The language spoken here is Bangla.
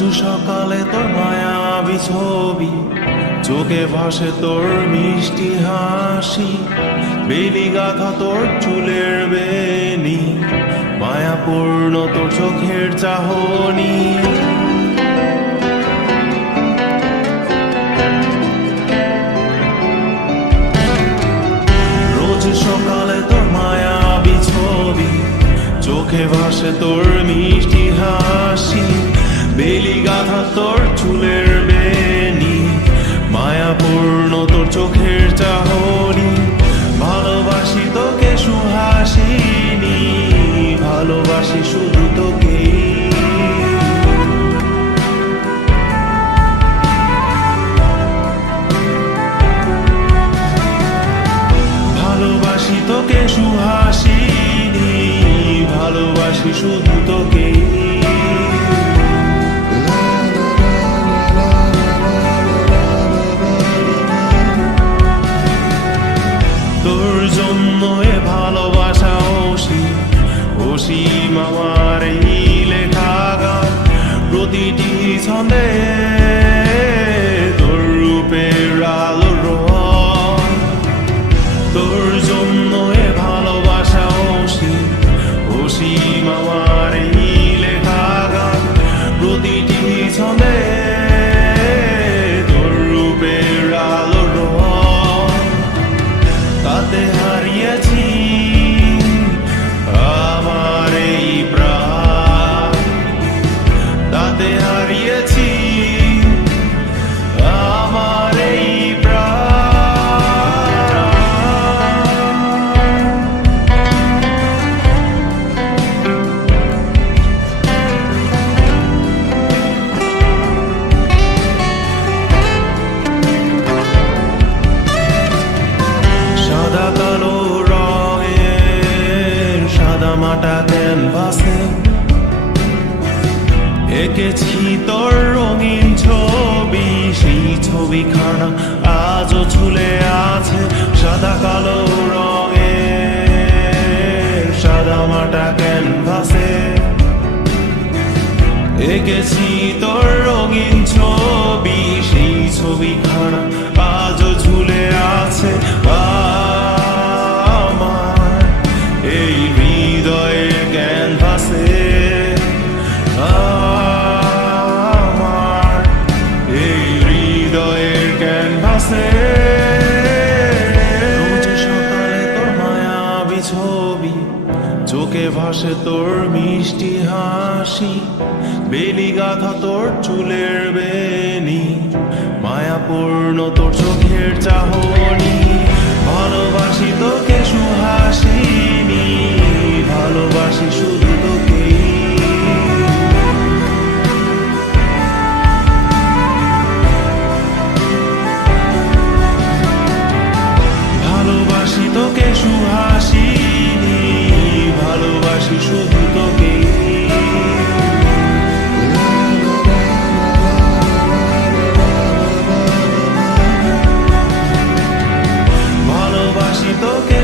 রোজ সকালে তোর মায়াবী ছবি, চোখে ভাসে তোর মিষ্টি হাসি, বেলি গাথা তোর চুলের বেনি, মায়াপূর্ণ তোর চোখের চাহনি। রোজ সকালে তোর মায়াবী ছবি, চোখে ভাসে তোর মিষ্টি হাসি, বেলি গাথা তোর চুলের বেনি, মায়াপূর্ণ তোর চোখের চাহনি। ভালোবাসি তোকে সুহাসিনী, ভালোবাসি শুধু তোকে। ভালোবাসি তোকে সুহাসিনী, ভালোবাসি শুধু তোকে। তোর জন্য এ ভালোবাসা অসীম আমার এই লেখা গান, প্রতিটি ছন্দে তোর রূপের আলো রং। তোর জন্য এ ভালোবাসা অসীম আমার এই লেখা গান, প্রতিটি ছন্দে তোর রূপের আলো রং। তাতে হারিয়েছি আমার এই প্রাণ, তাতে হারিয়েছি আমার এই সাদা কালো রঙের সাদামাটা ক্যানভাসে এঁকেছি তোর রঙিন ছবি, সেই ছবিখানা আজও ঝুলে আছে। সাদা কালো রঙের সাদামাটা ক্যানভাসে এঁকেছি তোর রঙিন ছবি, সেই ছবিখানা আজও ঝুলে আছে আমার এই হৃদয়ের ক্যানভাসে। আমার এই হৃদয়ের ক্যানভাসে রোজ সকালে তোর মায়াবী ছবি, চোখে ভাসে তোর মিষ্টি হাসি, বেলি গাথা তোর চুলের বেনি, মায়াপূর্ণ তোর চোখের চাহনি। ভালোবাসি তোকে সুহাসিনী, ভালোবাসি শুধু তোকে। ভালোবাসি তোকে সুহাসিনী, ভালোবাসি শুধু তোকে। ভালোবাসি তোকে